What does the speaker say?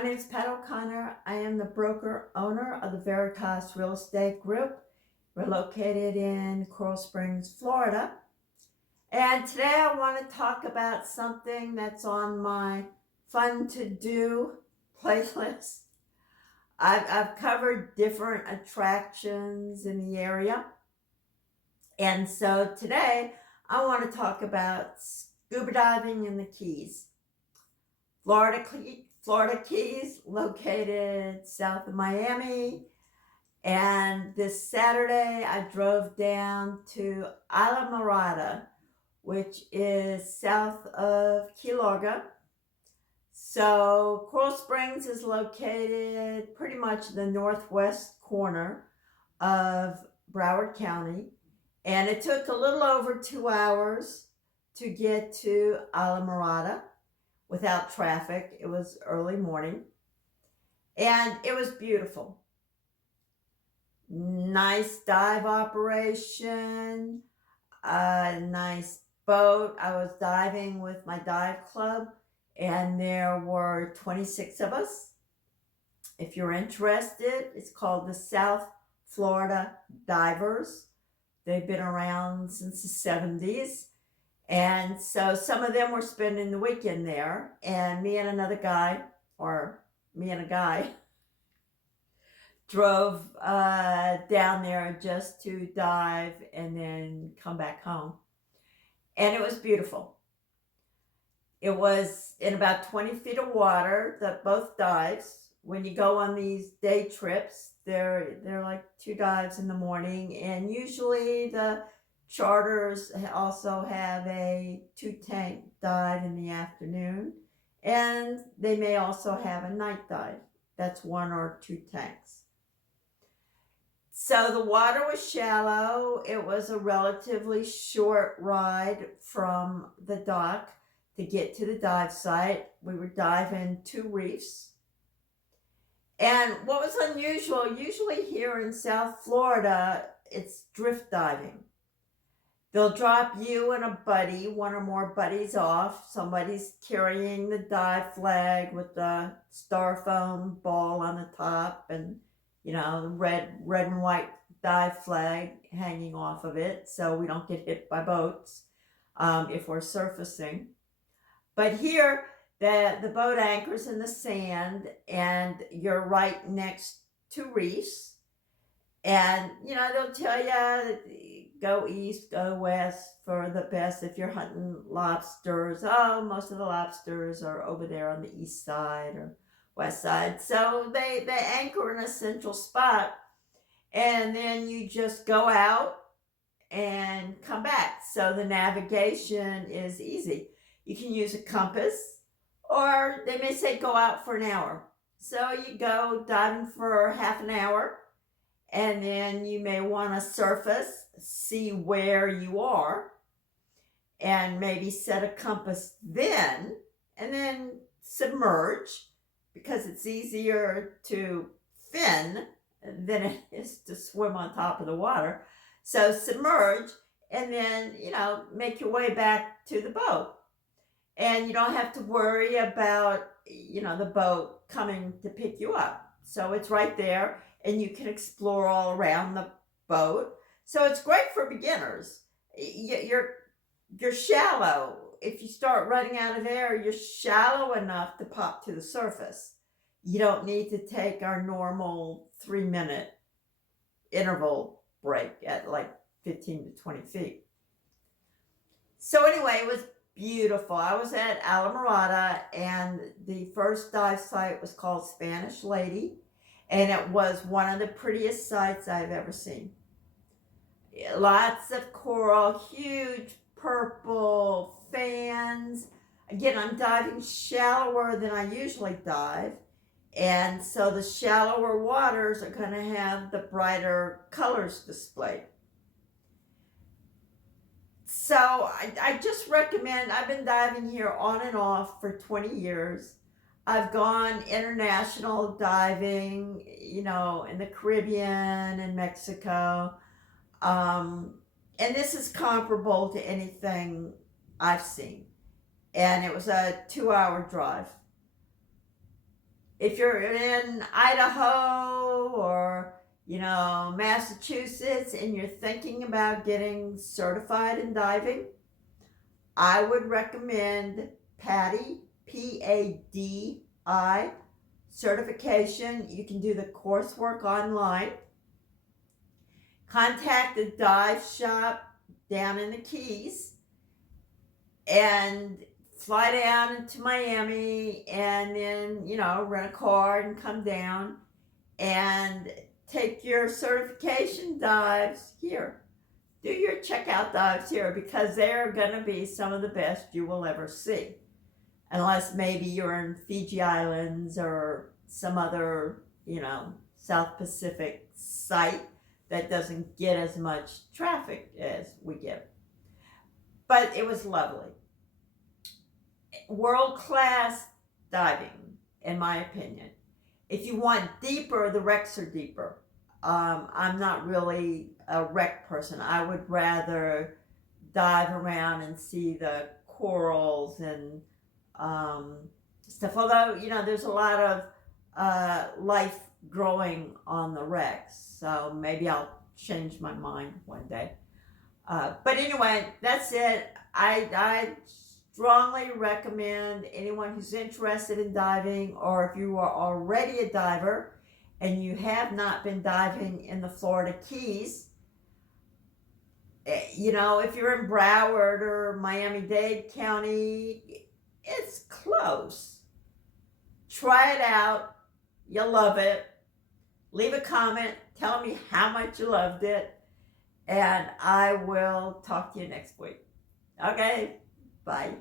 My name is Pat O'Connor. I am the broker owner of the Veritas Real Estate Group. We're located in Coral Springs, Florida. And today I want to talk about something that's on my fun to do playlist. I've covered different attractions in the area. And so today I want to talk about scuba diving in the Keys. Florida Keys, located south of Miami. And this Saturday, I drove down to Isla which is south of Key Largo. So Coral Springs is located pretty much the northwest corner of Broward County. And it took a little over 2 hours to get to Isla without traffic. It was early morning. And it was beautiful. Nice dive operation, a nice boat. I was diving with my dive club, and there were 26 of us. If you're interested, it's called the South Florida Divers. They've been around since the 70s. And so some of them were spending the weekend there, and me and a guy drove down there just to dive and then come back home. And it was beautiful. It was in about 20 feet of water, both dives. When you go on these day trips, they're like 2 dives in the morning, and usually the charters also have a 2-tank dive in the afternoon, and they may also have a night dive. That's 1 or 2 tanks. So the water was shallow. It was a relatively short ride from the dock to get to the dive site. We were diving 2 reefs. And what was unusual, usually here in South Florida, it's drift diving. They'll drop you and a buddy, 1 or more buddies off. Somebody's carrying the dive flag with the styrofoam ball on the top, and the red and white dive flag hanging off of it, so we don't get hit by boats if we're surfacing. But here, the boat anchors in the sand, and you're right next to reefs. And, they'll tell you, go east, go west for the best. If you're hunting lobsters, most of the lobsters are over there on the east side or west side. So they anchor in a central spot, and then you just go out and come back. So the navigation is easy. You can use a compass, or they may say go out for an hour. So you go diving for half an hour, and then you may want to surface, see where you are, and maybe set a compass then, and then submerge, because it's easier to fin than it is to swim on top of the water. So submerge, and then, make your way back to the boat. And you don't have to worry about, the boat coming to pick you up. So it's right there, and you can explore all around the boat. So it's great for beginners. You're shallow. If you start running out of air, you're shallow enough to pop to the surface. You don't need to take our normal 3-minute interval break at like 15 to 20 feet. So anyway, it was beautiful. I was at Isla and the first dive site was called Spanish Lady, and it was one of the prettiest sights I've ever seen. Lots of coral, huge purple fans. Again, I'm diving shallower than I usually dive, and so the shallower waters are going to have the brighter colors displayed. So I just recommend, I've been diving here on and off for 20 years. I've gone international diving, in the Caribbean and Mexico. And this is comparable to anything I've seen. And it was a 2-hour drive. If you're in Idaho or, Massachusetts and you're thinking about getting certified in diving, I would recommend PADI, PADI certification. You can do the coursework online. Contact the dive shop down in the Keys and fly down into Miami and then, rent a car and come down and take your certification dives here. Do your checkout dives here because they're going to be some of the best you will ever see. Unless maybe you're in Fiji Islands or some other, South Pacific site that doesn't get as much traffic as we get. But it was lovely. World-class diving, in my opinion. If you want deeper, the wrecks are deeper. I'm not really a wreck person. I would rather dive around and see the corals and stuff. Although, there's a lot of life growing on the wrecks. So maybe I'll change my mind one day. But anyway, that's it. I strongly recommend anyone who's interested in diving, or if you are already a diver and you have not been diving in the Florida Keys, if you're in Broward or Miami-Dade County, it's close. Try it out. You'll love it. Leave a comment. Tell me how much you loved it. And I will talk to you next week. Okay, bye.